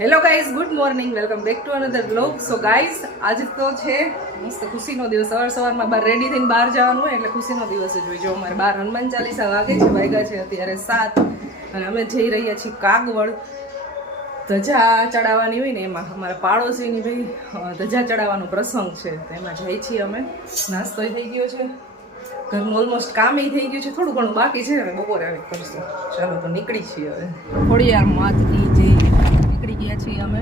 Hello guys good morning welcome back to another blog so guys આજે તો છે મસ્ત ખુશીનો દિવસ. સવાર સવારમાં બહાર રેડી થઈને બહાર જવાનું હોય એટલે ખુશીનો દિવસ જ હોય. જો અમારે બાર હનુમાન ચાલીસા વાગે છે, વાગ્યા છે અત્યારે સાત. અને અમે જઈ રહ્યા છીએ કાગવડ ધજા ચડાવવાની હોય ને એમાં. અમારા પાડોશીની ભાઈ ધજા ચડાવવાનો પ્રસંગ છે. તો એમાં જઈએ છીએ અમે. નાસ્તો થઈ ગયો છે. ઘરનું ઓલમોસ્ટ કામ એ થઈ ગયું છે. થોડું ઘણું બાકી છે. અને બપોરે આવી કરશું. ચાલો તો નીકળી છીએ હવે. થોડી વાર માથથી જઈ ગયા છીએ અમે.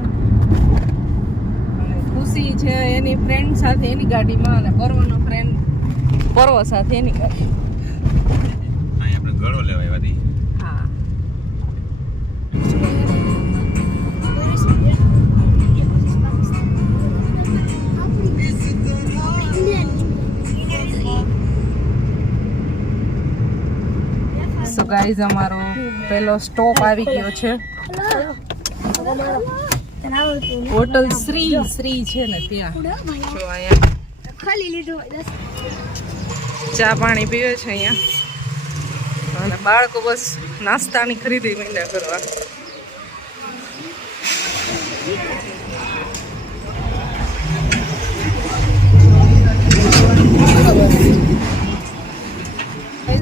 ખુશી છે એની ફ્રેન્ડ સાથે એની ગાડીમાં અને પર્વનો ફ્રેન્ડ પર્વ સાથે એની ગાડી આપણે ગળો લેવાય વાદી હા. સો ગાઈઝ અમારો પેલો સ્ટોપ આવી ગયો છે. હોટલ શ્રી શ્રી છે ને ત્યાં. જો અહીંયા ખાલી લીધું ચા પાણી પીવે છે અહીંયા. અને બાળકો બસ નાસ્તાની ખરીદી માંડ્યા કરવા.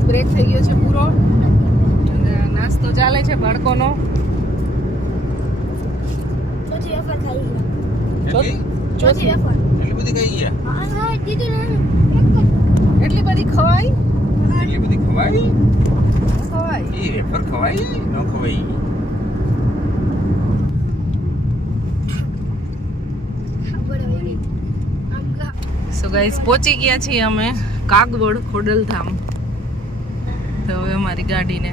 બ્રેક થઈ ગયો છે પૂરો. અને નાસ્તો ચાલે છે બાળકોનો. વેફર ખાઈ એટલી ચોથી? વેફર એટલી બધી કઈ ગયા? હા હા દીદી ને. એટલી બધી ખવાય? એટલી બધી ખવાય? ખવાઈ એ વેફર ખવાય ન? ખવાઈ સો પહોંચી ગયા છીએ અમે કાગવડ ખોડલધામ. તો હવે અમારી ગાડીને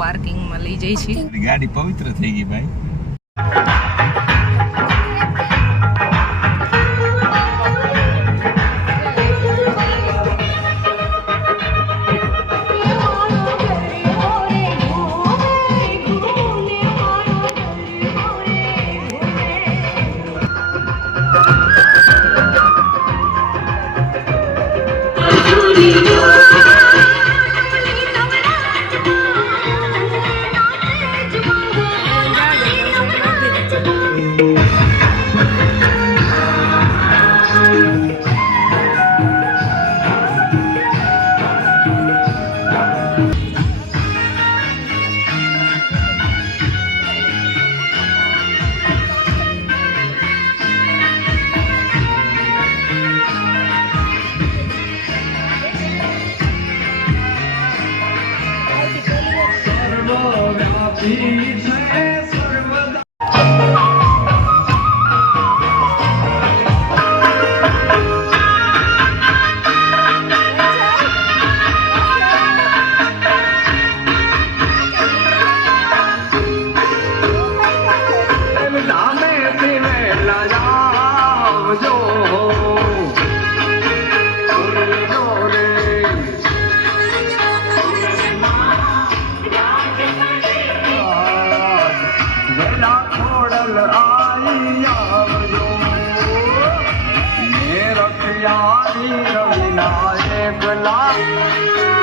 પાર્કિંગમાં લઈ જઈ છીએ. ગાડી પવિત્ર થઈ ગઈ ભાઈ. ઘર Thank you.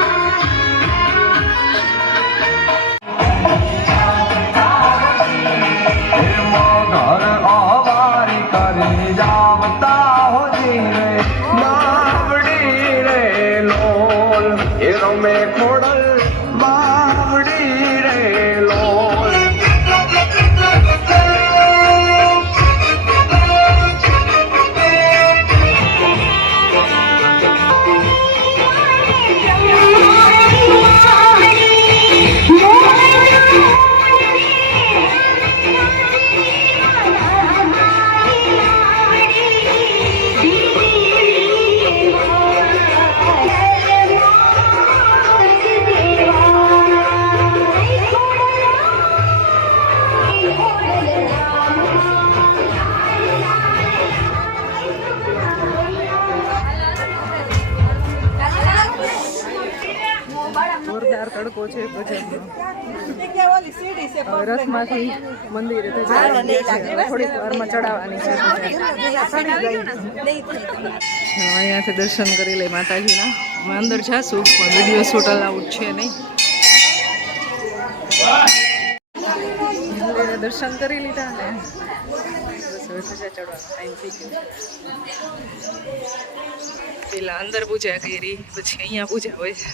હવે રથમાંથી મંદિરે તો થોડીક વારમાં ચડાવવાની છે. અહીંયાથી દર્શન કરી લઈ માતાજીના. અમે અંદર જાશું પણ વીડિયો શૂટ અલાઉડ છે નહીં. દર્શન કરી લીધા ને. પેલા અંદર પૂજા કરી પછી અહીંયા પૂજા હોય. છે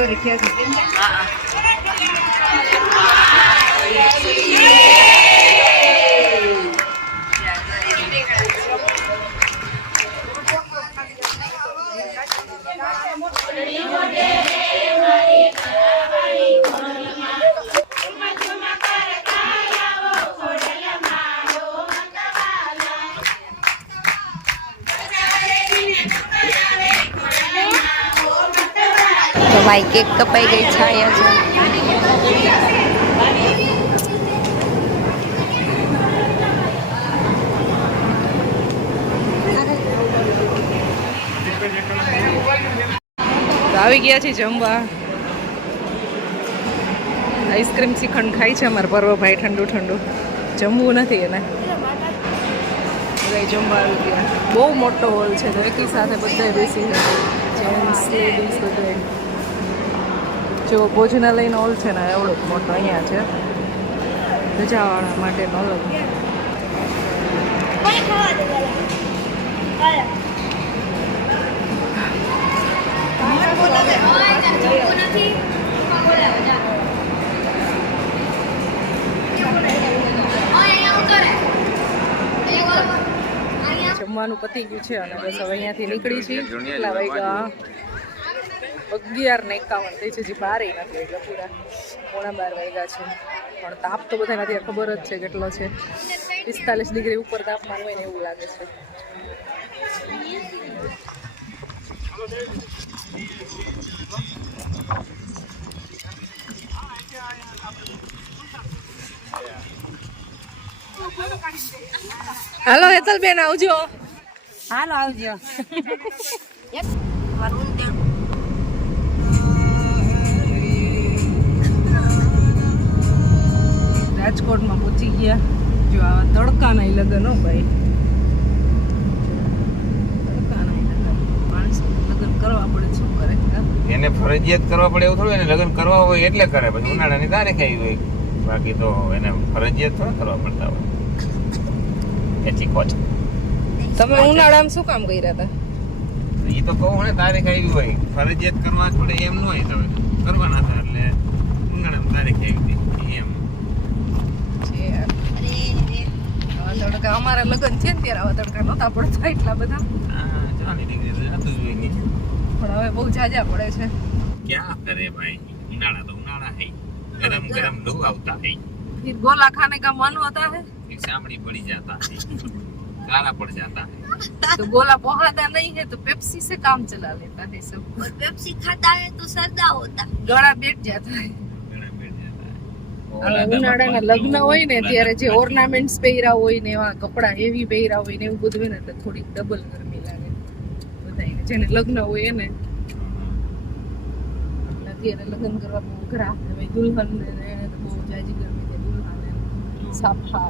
有你天赋，给你啊。ભાઈ કેક કપાઈ ગઈ છે. અહીંયા છે આવી ગયા છે જમવા. આઈસ્ક્રીમ શ્રીખંડ ખાય છે અમારા પર્વભાઈ ઠંડુ ઠંડુ. જમવું નથી એને. જમવા આવી ગયા. બહુ મોટો હોલ છે તો એકી સાથે બધા બેસી જેન્ટ્સ, લેડીઝ બધા જો ભોજનાલયનો હોલ છે ને એવડો મોટો અહીંયા છે. રજાવાળા માટેનો અલગ. જમવાનું પતી ગયું છે અને બસ હવે અહીંયાથી નીકળી છીએ. કેટલા વાગ્યા. અગિયાર ને એકાવન. થઈ છે હજી બારે નથી એટલે પૂરા પોણા બાર વાગ્યા છે. પણ તાપ તો બધાને અત્યારે ખબર જ છે કેટલો છે. પિસ્તાલીસ ડિગ્રી ઉપર તાપમાન હોય ને એવું લાગે છે. હાલો હેતલબેન આવજો. હાલો આવજો. રાજકોટમાં પહોંચી ગયા. જો આવા તડકાના લગ્ન હો ભાઈ. એને ફરજિયાત કરવા પડે એવું થોડું એને લગ્ન કરવા હોય એટલે કરે પછી ઉનાળાની તારીખ આવી હોય. બાકી તો એને ફરજિયાત થોડા કરવા પડતા હોય. એથી કોચ તમે ઉનાળામાં શું કામ કર્યા હતા? એ તો કહું ને તારીખ આવી હોય. ફરજિયાત કરવા જ પડે એમ ન હોય તમે કરવાના હતા એટલે ઉનાળામાં તારીખ આવી હતી એમ છે યાર. આવા તડકા અમારા લગ્ન છે ને ત્યારે આવા તડકા નહોતા પડતા એટલા બધા હા ચાલી ડિગ્રી તો હતું જ હોય નીચે પણ હવે બહુ જાજા પડે છે ક્યાં કરે ભાઈ ઉનાળા તો ઉનાળા હૈ ગરમ ગરમ લૂ આવતા હૈ फिर गोला खाने का मन होता है फिर सामड़ी पड़ी जाता है काला पड़ जाता है तो गोला पहुंचाता नहीं है तो पेप्सी से काम चला लेता है सब और पेप्सी खाता है तो सरदा होता गला बैठ जाता है ગળા બેઠ જાતા ઓલા ઉનાળાના લગ્ન હોય ને ત્યારે જે ઓર્નામેન્ટ ઓર્નામેન્ટ્સ પહેર્યા હોય ને એવા કપડા હેવી પહેર્યા હોય ને એવું બધું હોય ને એટલે થોડીક ડબલ ગરમી લાગે. બધા જેને લગ્ન હોય એને. અત્યારે લગ્ન કરવા બહુ ઘરા હવે દુલ્હન ને બહુ જાજી ગરમી છે દુલ્હન સાફા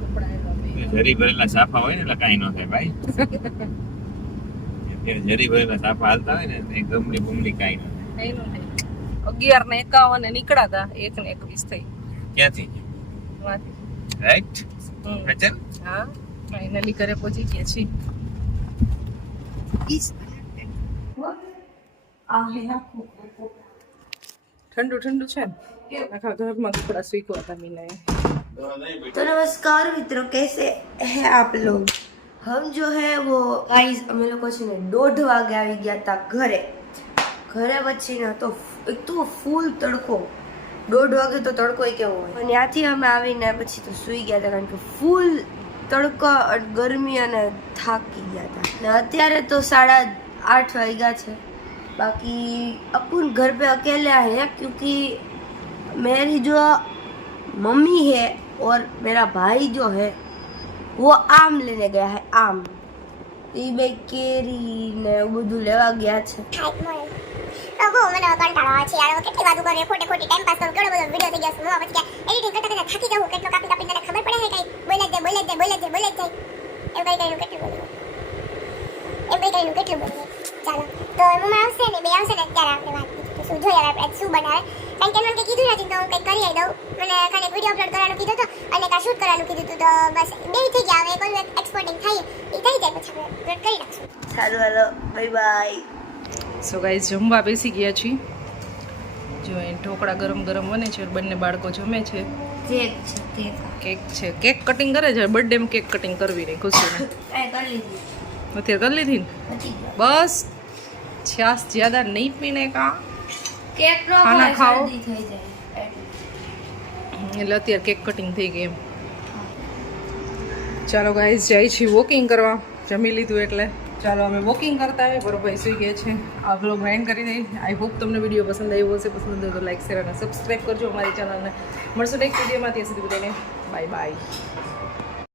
કપડા. જરી ભરેલા સાફા હોય ને એટલે કાંઈ ન થાય ભાઈ. અત્યારે જરી ભરેલા સાફા હાલતા હોય ને એ ગમડી બમડી કાંઈ ન થાય. અગિયાર ને એકાવન નીકળ્યા હતા. એક ને એકવીસ થઈ. ક્યાંથી વાંથી. રાઈટ હમ. વચન હા ફાઇનલી ઘરે પહોંચી ગયા છીએ ઠંડુ ઠંડુ છે ને આખા ઘરમાં કપડા સુકવાતા મીનાએ तो नमस्कार मित्रों कैसे हैं आप लोग हम जो है वो गाइस અમે લોકો છે ને દોઢ વાગે આવી ગયા હતા ઘરે ઘરે પછી ના તો એક તો ફૂલ તડકો દોઢ વાગે તો તડકો કેવો હોય અને ત્યાંથી અમે આવીને પછી તો સૂઈ ગયા હતા કારણ કે ફૂલ તડકો અને ગરમી અને થાકી ગયા હતા ને અત્યારે તો સાડા આઠ વાગ્યા છે બાકી अपन घर पे अकेले आए हैं क्योंकि मेरी जो मम्मी है और मेरा भाई जो है वो आम लेने गया है आम એ બે કેરી ને એવું બધું લેવા ગયા છે બહુ મને કંટાળો આવે છે યાર. કેટલી વાતો કરે ખોટે ખોટી ટાઈમ પાસ કરું, ઘણો બધો વિડિયો થઈ ગયો હું પછી એડિટિંગ કરતા કરતા થાકી જાઉં, કેટલો કાપી કાપી તને ખબર પડે છે કઈ? બોલે જાય બોલે જાય બોલે જાય બોલે જાય. એવું કઈ કઈ કેટલું બોલું એમ કઈ કઈ કેટલું બોલું ચાલો. તો એમાં આવશે ને, બે આવશે ને ત્યારે આપણે વાત શું જોઈએ આપણે શું બનાવે? કારણ કે એમને કંઈ કીધું નથી તો હું કંઈક કરી દઉં. મને ખાલી વીડિયો અપલોડ કરવાનું કીધું હતું અને કાં શૂટ કરવાનું કીધું હતું. તો બસ, બે થઈ ગયા. હવે એક એક્સપોર્ટિંગ થાય, એ થઈ જાય, પછી આપણે કરી નાખશું. સારું, હાલો. બાય બાય સો ગાઈઝ જમવા બેસી ગયા છીએ. જો એ ઢોકળા ગરમ ગરમ બને છે બંને બાળકો જમે છે. કેક છે કેક. કટિંગ કરે છે બર્થડે કેક કટિંગ કરવી નહીં ખુશી અત્યારે કરી લીધી ને? બસ છાસ જ્યાદા નહીં પીને કા. કેક ખાના ખાઓ. એટલે અત્યારે કેક કટિંગ થઈ ગઈ એમ. ચાલો ગાઈઝ જાય છીએ વોકિંગ કરવા. જમી લીધું એટલે. ચાલો, અમે વોકિંગ કરતા હોય બરોબર સુઈ ગયા છે. આ બ્લોગ એન્ડ કરી દઈ આઈ હોપ તમને વીડિયો પસંદ આવ્યો હશે. પસંદ આવ્યો તો લાઈક શેર અને સબસ્ક્રાઈબ કરજો અમારી ચેનલને મળશું નેક્સ્ટ વિડીયોમાં ત્યાં સુધી બધાને બાય બાય